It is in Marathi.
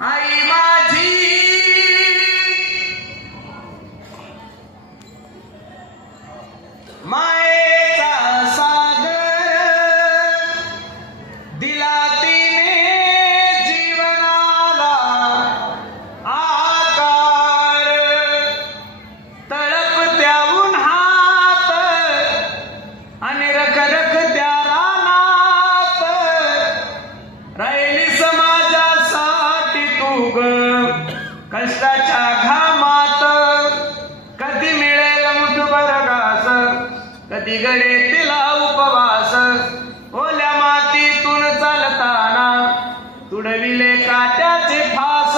आई माझी मायेचा सागर दिला तिने जीवनाला आकार तळपत्या उन्हात आणि रखरखत्या रानात राहिली समाजासाठी तू ग कष्टाच्या घामात कधी मिळेल मुठभर घास कधी घडे तिला उपवास ओल्या मातीतून चालताना तुडविले काट्याचे फास